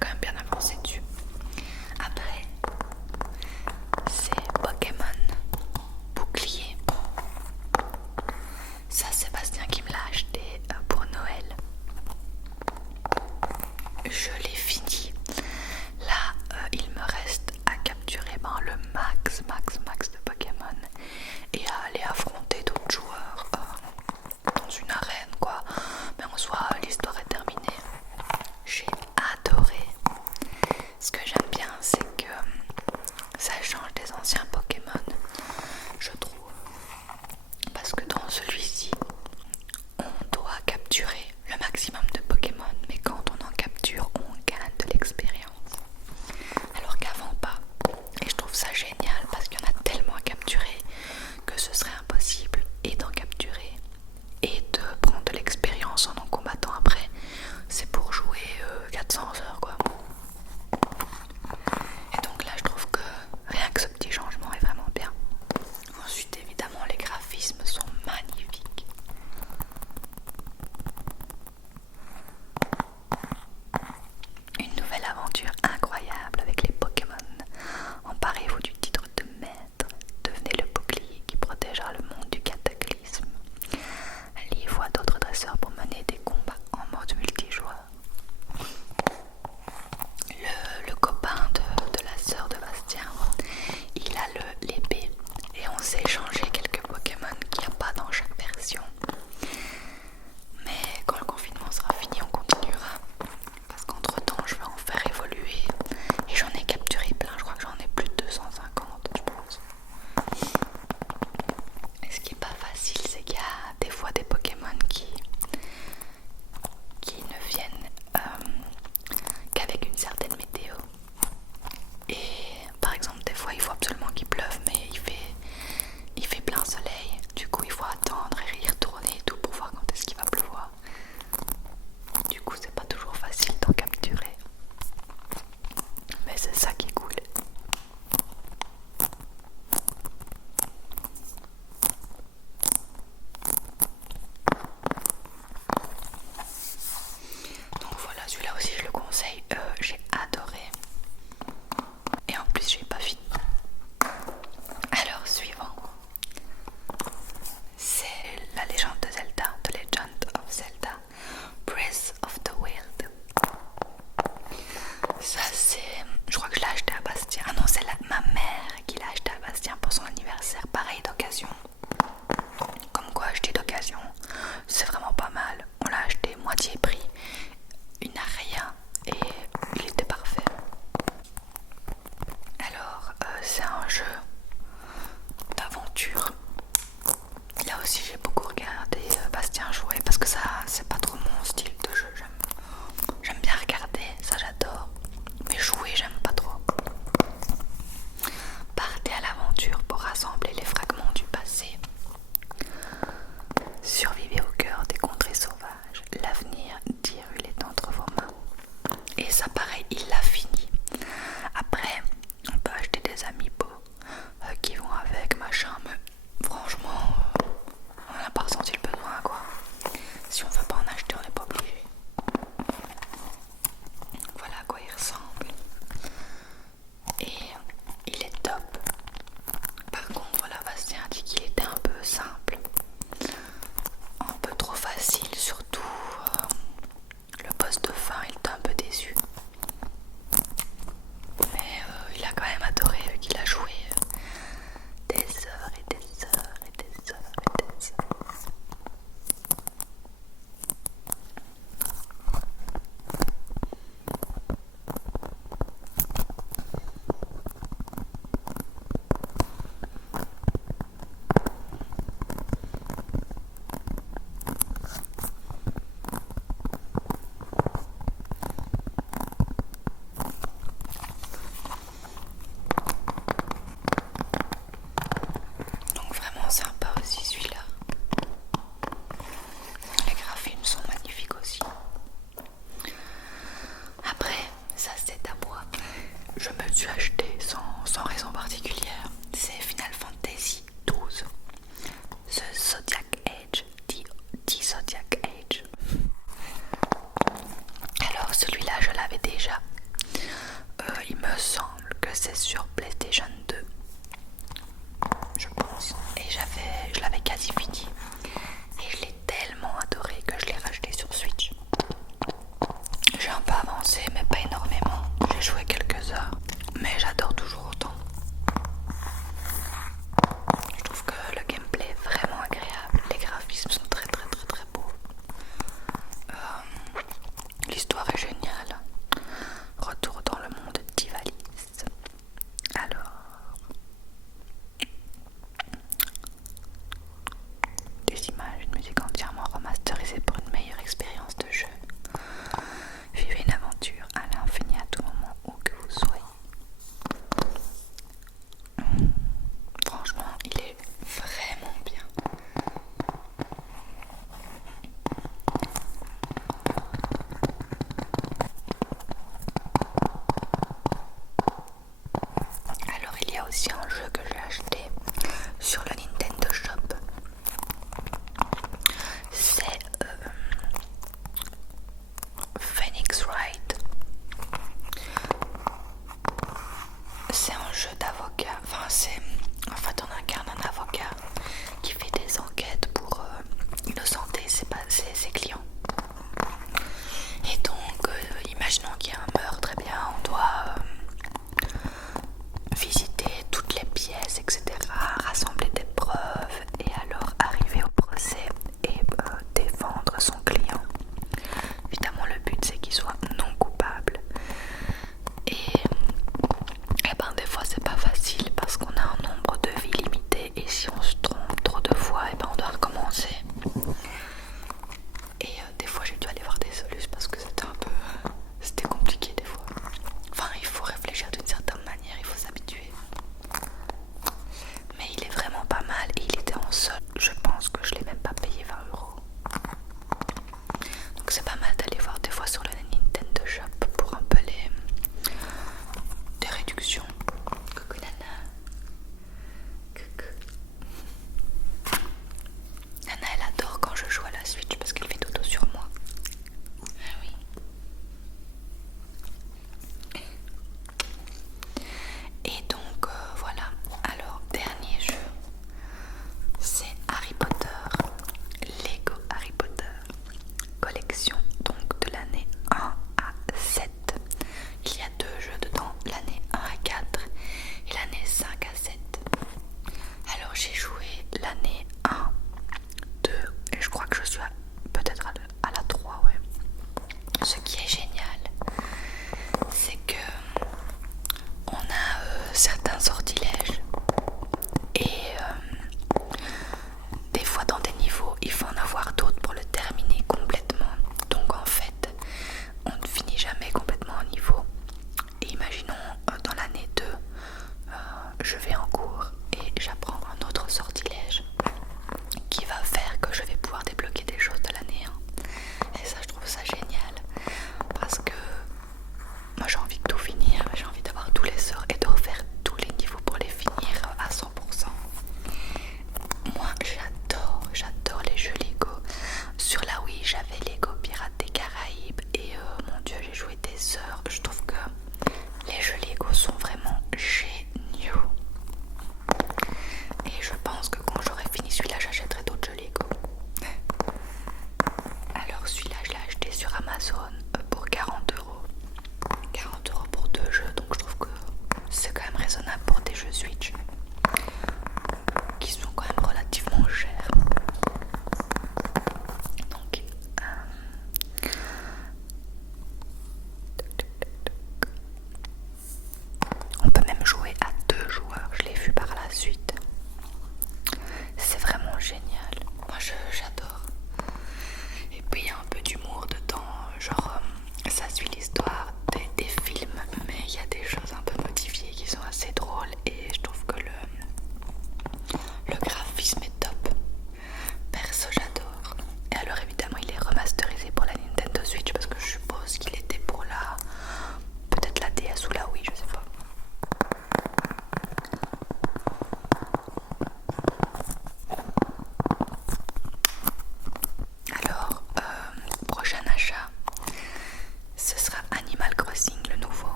quand même bien avancé dessus. Après, c'est Pokémon Bouclier. Ça, c'est Bastien qui me l'a acheté pour Noël. Je l'ai fini. Là, il me reste à capturer le max de Pokémon et à aller affronter d'autres joueurs dans une arène quoi. Mais en soi, l'histoire est terminée. J'ai adoré. Ce que j'aime bien, c'est que ça change des anciens Pokémon, je trouve. Parce que dans celui-ci, on doit capturer le maximum de Pokémon, mais quand on en capture, on gagne de l'expérience. Alors qu'avant pas. Et je trouve ça génial parce qu'il y en a tellement à capturer que ce serait impossible et d'en capturer et de prendre de l'expérience en combattant après. C'est pour jouer 400 heures quoi. Et donc là je trouve que rien que ce petit changement est vraiment bien. Ensuite évidemment les graphismes sont magnifiques. Une nouvelle aventure incroyable avec les Pokémon. Emparez-vous du titre de maître. Devenez le bouclier qui protégera le monde du cataclysme. Liez-vous à d'autres dresseurs pour mener des combats en mode multijoueur. Le copain de la sœur de Bastien, il a l'épée et on s'est échangé quelques Pokémon qu'il n'y a pas dans chaque version. Mais quand le confinement sera fini, on continuera. Parce qu'entre temps, je vais en faire évoluer. Et j'en ai capturé plein, je crois que j'en ai plus de 250, je pense. Et ce qui est pas facile, c'est qu'il y a des fois des Pokémon qui ne viennent qu'avec une certaine météo. Et par exemple, des fois, il faut absolument qu'il pleuve, mais il fait plein soleil. Du coup, il faut attendre et y retourner et tout pour voir quand est-ce qu'il va pleuvoir. Du coup, c'est pas toujours facile d'en capturer. Mais c'est ça qui est cool. Donc voilà, celui-là aussi je le conseille, j'ai adoré. Et en plus j'ai pas fini. Alors suivant, c'est la légende de Zelda, The Legend of Zelda, Breath of the Wild. Ça c'est, je crois que je l'ai acheté à Bastien. Ah non, c'est ma mère qui l'a acheté à Bastien pour son anniversaire, pareil d'occasion. Comme quoi acheter d'occasion, c'est vraiment pas mal. On l'a acheté moitié prix, il n'a rien et il était parfait. Alors c'est un jeu d'aventure. Là aussi j'ai beaucoup regardé Bastien jouer parce que ça c'est pas trop mon style de jeu. J'aime bien regarder, ça j'adore, mais jouer j'aime pas trop. Partez à l'aventure pour rassembler les fragments du passé. Survivez au cœur des contrées sauvages. L'avenir d'Hyrule est entre vos mains. Et ça pareil, il l'a fini. Après, on peut acheter des amiibo qui vont avec, machin, mais franchement, on n'a pas ressenti le besoin quoi. Si on veut pas en acheter, on n'est pas obligé. Voilà à quoi il ressemble. Et il est top. Par contre, voilà, Bastien a dit qu'il était un peu simple. Un peu trop facile, surtout le boss de fin, il était un peu déçu. Mais il a quand même adoré vu qu'il a joué des heures et des heures et des heures et des heures. Donc vraiment sympa aussi celui-là. Les graphismes sont magnifiques aussi. Après, ça c'est à moi. Je me suis acheté sans raison particulière. C'est Final Fantasy XII. The Zodiac Age. The Zodiac Age. Alors celui-là je l'avais déjà c'est sur PlayStation 2, je pense. Et je l'avais quasi fini. Et je l'ai tellement adoré que je l'ai racheté sur Switch. J'ai un peu avancé, mais pas énormément. J'ai joué quelques heures, mais j'adore toujours autant. Je trouve que le gameplay est vraiment agréable. Les graphismes sont très très très très beaux. L'histoire est géniale. Retour dans le monde d'Ivalice. Alors, des images, une musique entièrement remasterisée pour une meilleure expérience de jeu. Vivez une aventure à l'infini à tout moment où que vous soyez. Franchement, il est vraiment bien. Alors il y a aussi un jeu que j'ai acheté sur le Nintendo Shop. C'est Phoenix Wright. C'est un jeu d'avocat. En fait on incarne un avocat qui fait des enquêtes pour innocenter ses clients. Et donc imaginons qu'il y a un meurtre, eh bien on doit visiter toutes les pièces, etc., rassembler des preuves et alors arriver au procès et défendre son client. Évidemment, le but c'est qu'il soit non coupable. Et ben des fois c'est pas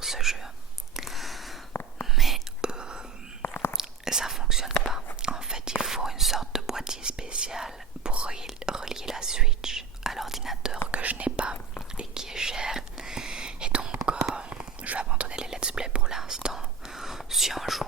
sur ce jeu. Mais ça fonctionne pas. En fait, il faut une sorte de boîtier spécial pour relier la Switch à l'ordinateur que je n'ai pas et qui est cher. Et donc, je vais abandonner les let's play pour l'instant. Si un jour